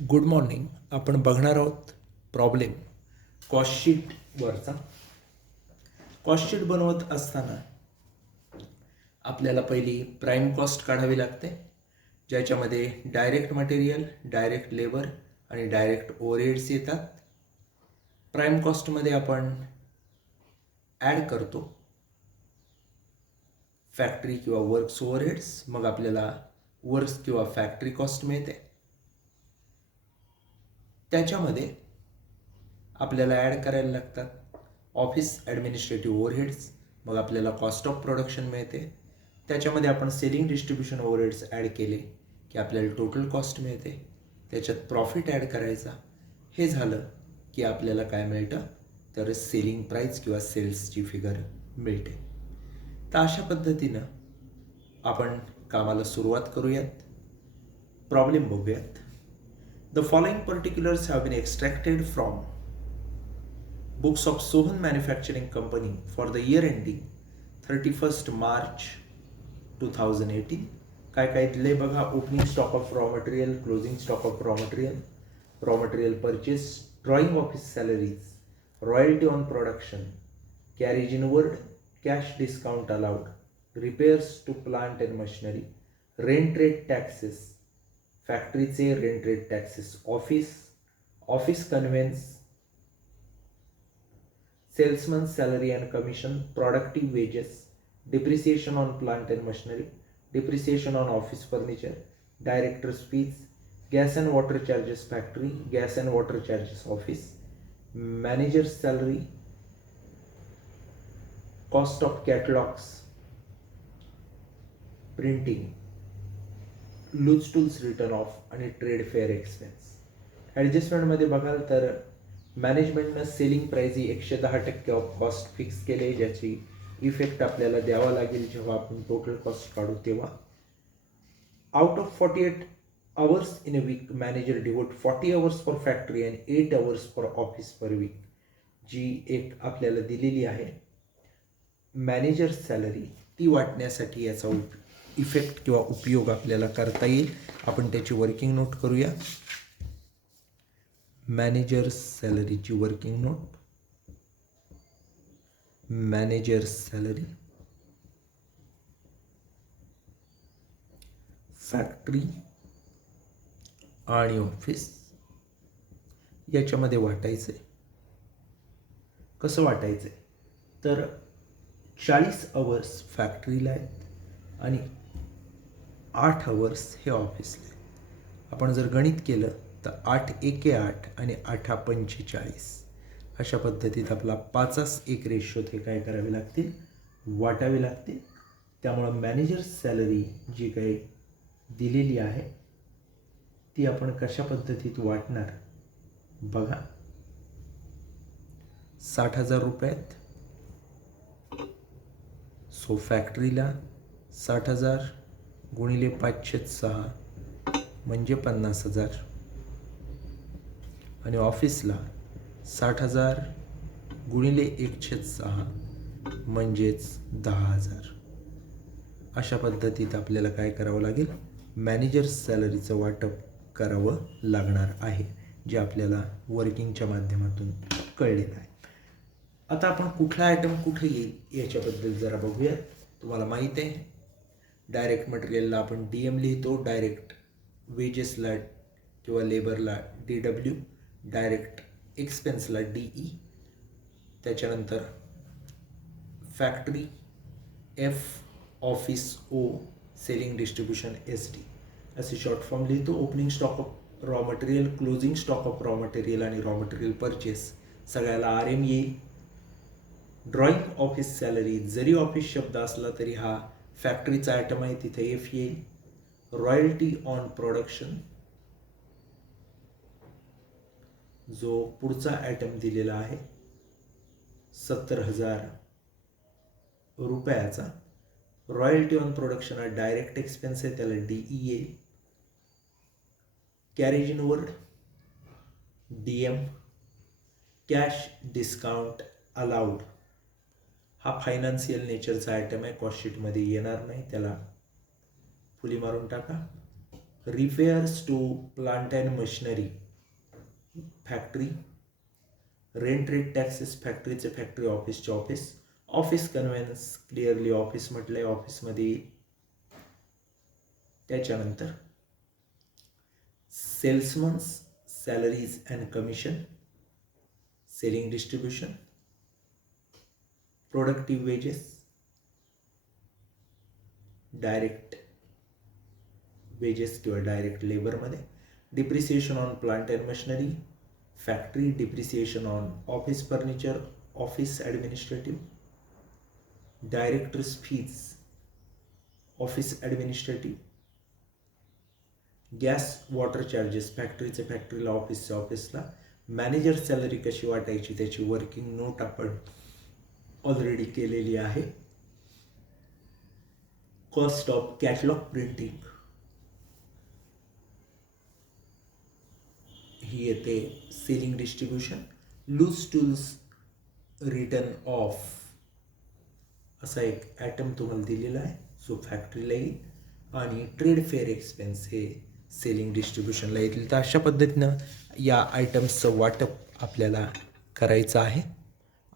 Good morning. आपण बघणार आहोत प्रॉब्लेम कॉस्टशीटवरचा. कॉस्टशीट बनवत असताना आपल्याला पहिली प्राईम कॉस्ट काढावी लागते, ज्याच्यामध्ये डायरेक्ट मटेरियल, डायरेक्ट लेबर आणि डायरेक्ट ओव्हरहेड्स येतात. प्राईम कॉस्टमध्ये आपण ॲड करतो फॅक्टरी किंवा वर्क्स ओव्हरहेड्स, मग आपल्याला वर्क्स किंवा फॅक्टरी कॉस्ट मिळते. त्याच्यामध्ये आपल्याला ॲड करायला लागतात ऑफिस ॲडमिनिस्ट्रेटिव्ह ओव्हरहेड्स, मग आपल्याला कॉस्ट ऑफ प्रोडक्शन मिळते. त्याच्यामध्ये आपण सेलिंग डिस्ट्रीब्युशन ओव्हरहेड्स ॲड केले की आपल्याला टोटल कॉस्ट मिळते. त्याच्यात प्रॉफिट ॲड करायचा. हे झालं की आपल्याला काय मिळतं, तर सेलिंग प्राईस किंवा सेल्सची फिगर मिळते. तर अशा पद्धतीनं आपण कामाला सुरुवात करूयात. प्रॉब्लेम बघूयात. The following particulars have been extracted from books of Sohan Manufacturing Company for the year ending 31st March 2018. काय काय दिले बघा. Opening stock of raw material, closing stock of raw material purchase, drawing office salaries, royalty on production, carriage inward, cash discount allowed, repairs to plant and machinery, rent rate taxes, फॅक्टरीचे rent rate taxes, office conveyance, salesman salary and commission, productive wages, depreciation on plant and machinery, depreciation on office furniture, directors fees, gas and water charges factory, gas and water charges office, managers salary, cost of catalogues, printing, loose tools return of आणि trade fair expense. ॲडजस्टमेंटमध्ये बघाल तर मॅनेजमेंटनं selling price ही 110% of cost fix केले, ज्याची effect आपल्याला द्यावा लागेल जेव्हा आपण टोटल कॉस्ट काढू तेव्हा. Out of 48 hours in a week, manager devote 40 hours for factory and 8 hours for office per week. जी एक आपल्याला दिलेली आहे मॅनेजर सॅलरी, ती वाटण्यासाठी याचा इफेक्ट किंवा उपयोग आपल्याला करता येईल. आपण त्याची वर्किंग नोट करूया. मॅनेजर्स सॅलरीची working note. Managers salary factory आणि ऑफिस याच्यामध्ये वाटायचं आहे. कसं वाटायचं आहे, तर 40 hours फॅक्टरीला आहेत आणि 8 hours हे ऑफिसला आहे. आपण जर गणित केलं तर 8 एके 8 आणि 8 45. अशा पद्धतीत आपला 5:1 रेशोत हे काय करावे लागतील, वाटावे लागतील. त्यामुळं मॅनेजर्स सॅलरी जी काही दिलेली आहे ती आपण कशा पद्धतीत वाटणार बघा. 60,000 रुपयात. सो फॅक्टरीला 60,000 गुणिले 5/6 म्हणजे 50,000 आणि ऑफिसला 60,000 गुणिले 1/6 म्हणजेच 10,000. अशा पद्धतीत आपल्याला काय करावं लागेल, मॅनेजर्स सॅलरीचं वाटप करावं लागणार आहे, जे आपल्याला वर्किंगच्या माध्यमातून कळलेलं आहे. आता आपण कुठला आयटम कुठे येईल याच्याबद्दल जरा बघूयात. तुम्हाला माहीत आहे डायरेक्ट मटेरियलला आपण DM लिहितो, डायरेक्ट वेजेसला किंवा लेबरला DW, डायरेक्ट एक्सपेन्सला DE, त्याच्यानंतर factory F, office O, selling distribution SD असे शॉर्ट फॉर्म लिहितो. Opening stock of raw material, closing stock of raw material आणि रॉ मटेरियल परचेस सगळ्याला RM येईल. ड्रॉइंग ऑफिस सॅलरी, जरी office शब्द असला तरी हा फॅक्टरीचा आयटम आहे, तिथे F येईल. रॉयल्टी ऑन प्रोडक्शन, जो पुढचा आयटम दिलेला आहे 70,000 रुपयाचा, रॉयल्टी ऑन प्रोडक्शन हा डायरेक्ट एक्सपेन्स आहे, त्याला DE येईल. Carriage inward DM, cash discount allowed हा फायनान्शियल नेचरचा आयटम आहे, कॉस्टशीटमध्ये येणार नाही, त्याला फुली मारून टाका. repairs to plant and machinery, factory, rent rate taxes, फॅक्टरीचे फॅक्टरी, ऑफिसचे office, office conveyance, clearly office म्हटलंय, ऑफिसमध्ये. त्याच्यानंतर salesman's salaries and commission, selling distribution, productive wages, direct wages किंवा डायरेक्ट लेबरमध्ये, depreciation on plant and machinery, factory, depreciation on office furniture, office administrative, directors fees, office administrative, gas water charges, फॅक्टरीचे फॅक्टरीला, ऑफिसच्या ऑफिसला, manager salary कशी वाटायची त्याची working note आपण ऑलरेडी केलेली आहे. कॉस्ट ऑफ कॅटलॉग प्रिंटिंग ही येते. Selling distribution, loose tools return of असा एक ॲटम तुम्हाला दिलेला आहे जो फॅक्टरीला येईल, आणि ट्रेड फेअर एक्सपेन्स हे सेलिंग डिस्ट्रीब्युशनला येतील. तर अशा पद्धतीनं या आयटम्सचं वाटप आपल्याला करायचं आहे.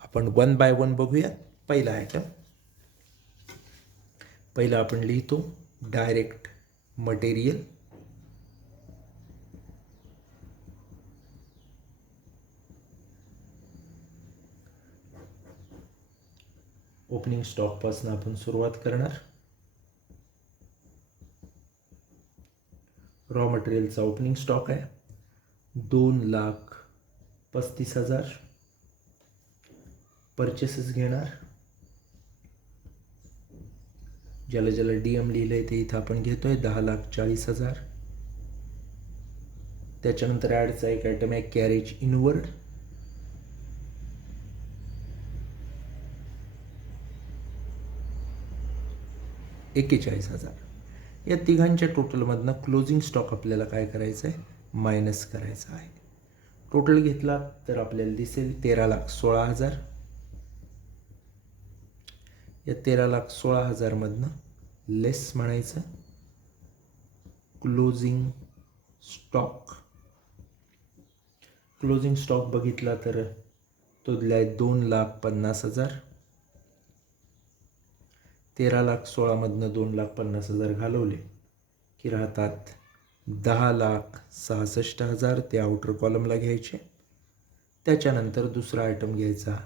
आपण वन बाय वन बघूया. पहिला आयटम, पहिला आपण लिहितो डायरेक्ट मटेरियल. ओपनिंग स्टॉकपासून आपण सुरुवात करणार. रॉ मटेरियलचा ओपनिंग स्टॉक आहे 2,35,000. परचेसेस घेणार, ज्याला ज्याला DM लिहिलं आहे ते इथं आपण घेतोय 10,40,000. त्याच्यानंतर ॲडचा एक आयटम आहे कॅरेज इनवर्ड, $41,000. या तिघांच्या टोटलमधनं क्लोजिंग स्टॉक आपल्याला काय करायचं आहे, मायनस करायचं आहे. टोटल घेतला तर आपल्याला दिसेल 13,16,000. या 13,16,000 मधनं लेस म्हणायचं क्लोजिंग स्टॉक. क्लोजिंग स्टॉक बघितला तर तो दिला आहे 2,50,000. 13,16,000 मधनं 2,50,000 घालवले की राहतात 10,66,000. ते आउटर कॉलमला घ्यायचे. त्याच्यानंतर दुसरा आयटम घ्यायचा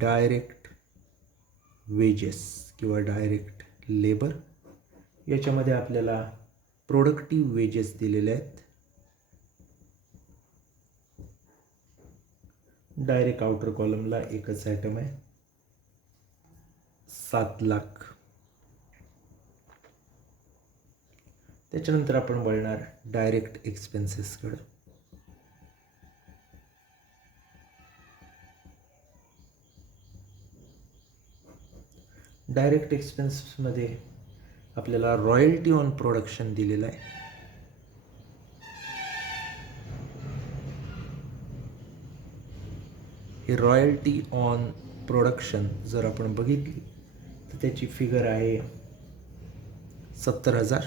डायरेक्ट वेजेस किंवा डायरेक्ट लेबर. याच्यामध्ये आपल्याला प्रोडक्टिव्ह वेजेस दिलेले आहेत. डायरेक्ट आउटर कॉलमला एकच आयटम आहे 7,00,000. त्याच्यानंतर आपण वळणार डायरेक्ट एक्सपेन्सेसकडे. डायरेक्ट एक्सपेन्सेसमध्ये आपल्याला रॉयल्टी ऑन प्रोडक्शन दिलेलं आहे. हे रॉयल्टी ऑन प्रोडक्शन जर आपण बघितली तर त्याची फिगर आहे 70,000.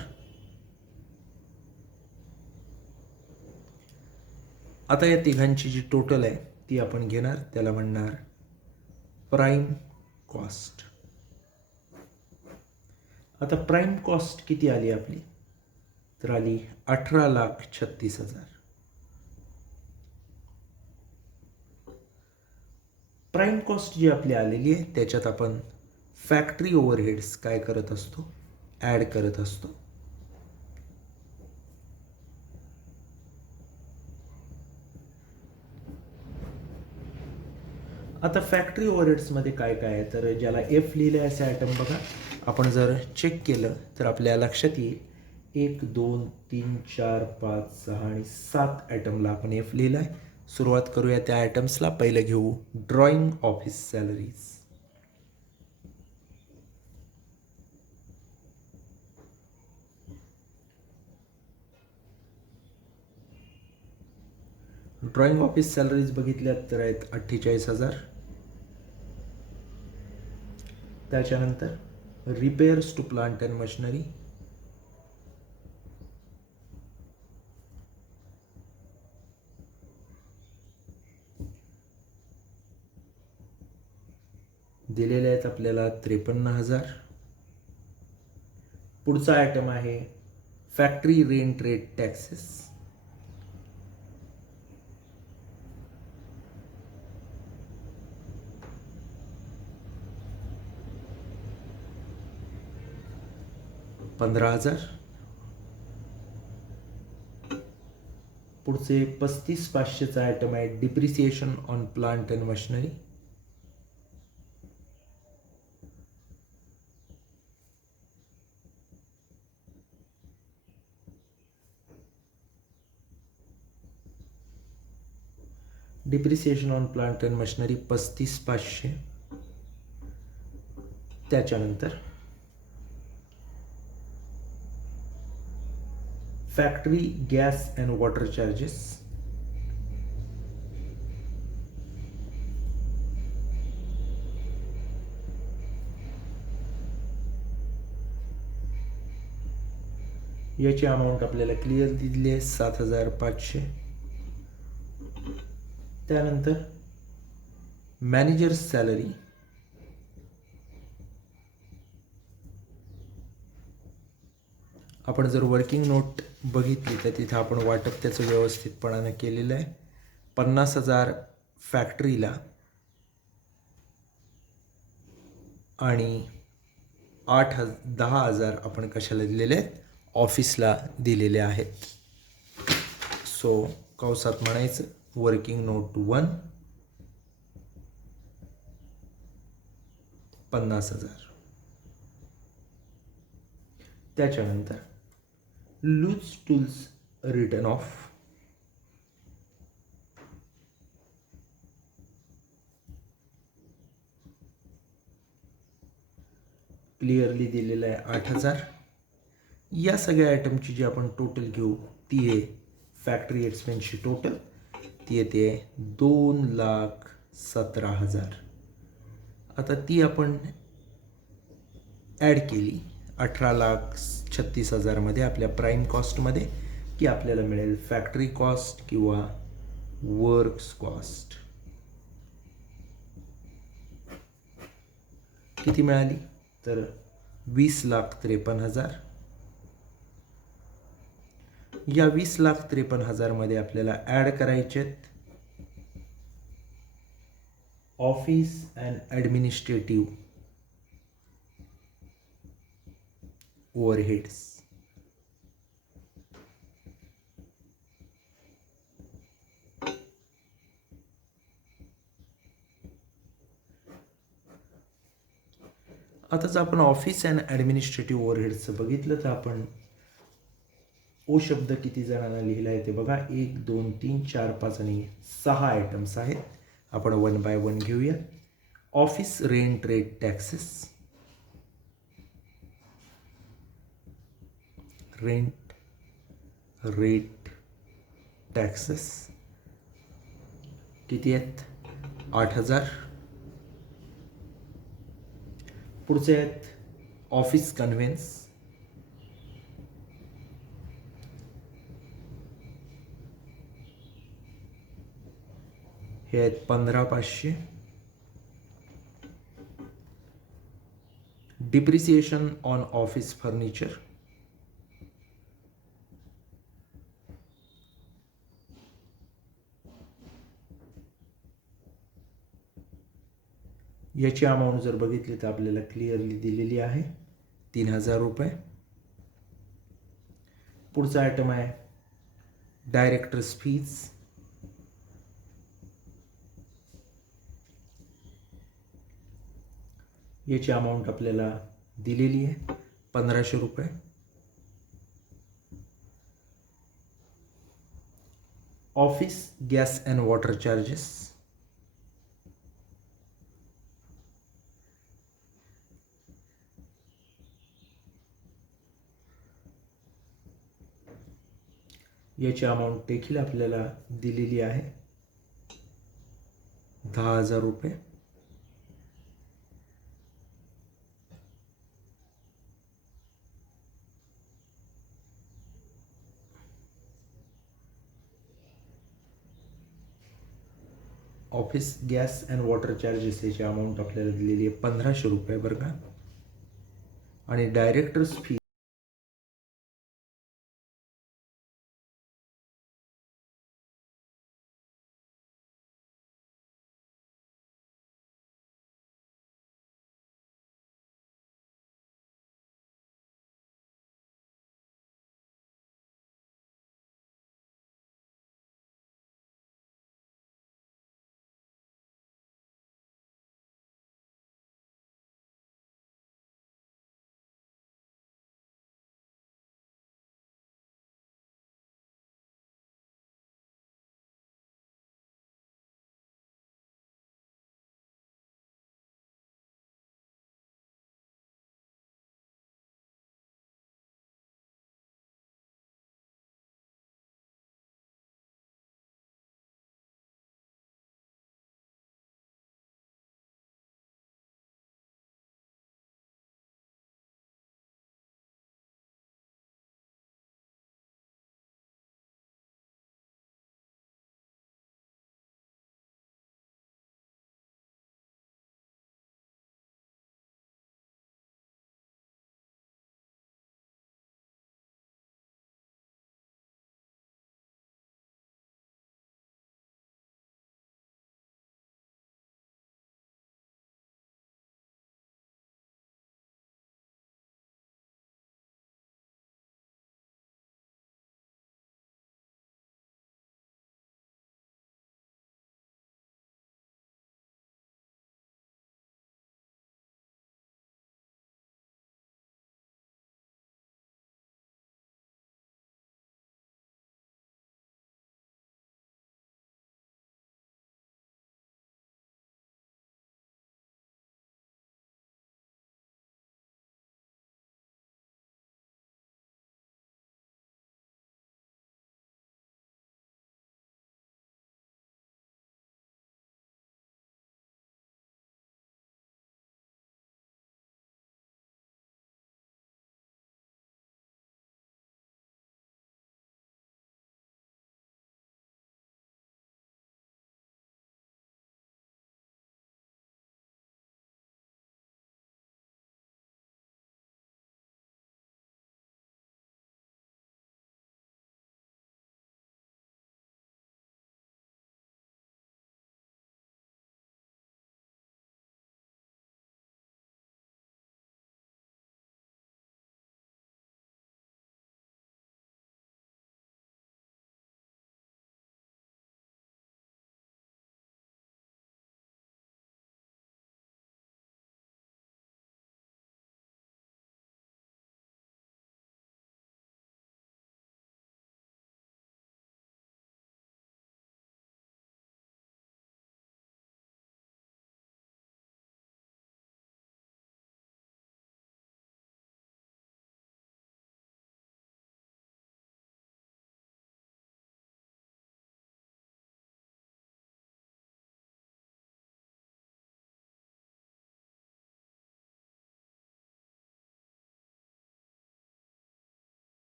आता या तिघांची जी टोटल आहे ती आपण घेणार, त्याला म्हणणार प्राईम कॉस्ट. आता प्राईम कॉस्ट किती आली आपली, तर आली 18,36,000. प्राईम कॉस्ट जी आपली आलेली आहे त्याच्यात आपण फॅक्टरी ओव्हरहेड्स काय करत असतो, ॲड करत असतो. आता फॅक्टरी ओव्हरहेड्समध्ये काय काय आहे, तर ज्याला F लिहिलं आहे असे आयटम बघा. आपण जर चेक केलं तर आपल्या लक्षात येईल 1, 2, 3, 4, 5, 6 आणि 7 आयटमला आपण F लिहिलं आहे. सुरुवात करूया त्या आयटम्सला. पहिलं घेऊ drawing office salaries. Drawing office salaries बघितल्यात तर आहेत 48,000. त्याच्यानंतर repairs to plant and machinery दिलेले आहेत आपल्याला 53,000. पुढचा आयटम आहे फॅक्टरी रेंट रेट टॅक्सेस. $15,000. पुढचे 35,500चा आयटम आहे depreciation on plant and machinery. Depreciation on plant and machinery 35,500. त्याच्यानंतर factory gas and water charges. याची अमाऊंट आपल्याला क्लिअर दिली आहे 7,500. त्यानंतर मॅनेजर्स सॅलरी. आपण जर वर्किंग नोट बघितली तर तिथं आपण वाटप त्याचं व्यवस्थितपणाने केलेलं आहे. 50,000 फॅक्टरीला आणि 10,000 आपण कशाला दिलेले आहेत, ऑफिसला दिलेले आहेत. सो कौसात म्हणायचं वर्किंग नोट 1 50,000. त्याच्यानंतर loose tools return of. Clearly दिलेलं आहे 8,000. या सगळ्या आयटमची जी आपण टोटल घेऊ ती आहे फॅक्टरी एक्सपेन्सची टोटल. ती येते 2,17,000. आता ती आपण ॲड केली 18,36,000 मध्ये आपल्या प्राईम कॉस्टमध्ये, की आपल्याला मिळेल फॅक्टरी कॉस्ट किंवा वर्क्स कॉस्ट. किती मिळाली तर 20,53,000. या 20,53,000 मध्ये आपल्याला ॲड करायचे आहेत ऑफिस अँड ॲडमिनिस्ट्रेटिव्ह ओव्हरहेड्स. आता जर आपण ऑफिस अँड ॲडमिनिस्ट्रेटिव्ह ओव्हरहेड्सचं बघितलं तर आपण ओ शब्द किती जणांना लिहिला आहे ते बघा. 1 2 3 4 5 आणि 6 आयटम्स आहेत. आपण 1 बाय 1 घेऊया. Office rent rate taxes. Rent rate taxes किती आहेत 8,000. पुढचे आहेत ऑफिस कन्व्हेन्स. हे आहेत 15,500. Depreciation on office furniture. याची अमाऊंट जर बघितली तर आपल्याला क्लिअरली दिलेली आहे 3,000 रुपये. पुढचा आयटम आहे डायरेक्टर्स फीज. याची अमाऊंट आपल्याला दिलेली आहे 1,500 रुपये. Office gas and water charges. याची अमाऊंट देखील आपल्याला दिलेली आहे 10,000 रुपये. Office gas and water charges याची अमाऊंट आपल्याला दिलेली आहे 1500 रुपये बरं का. आणि डायरेक्टर्स फी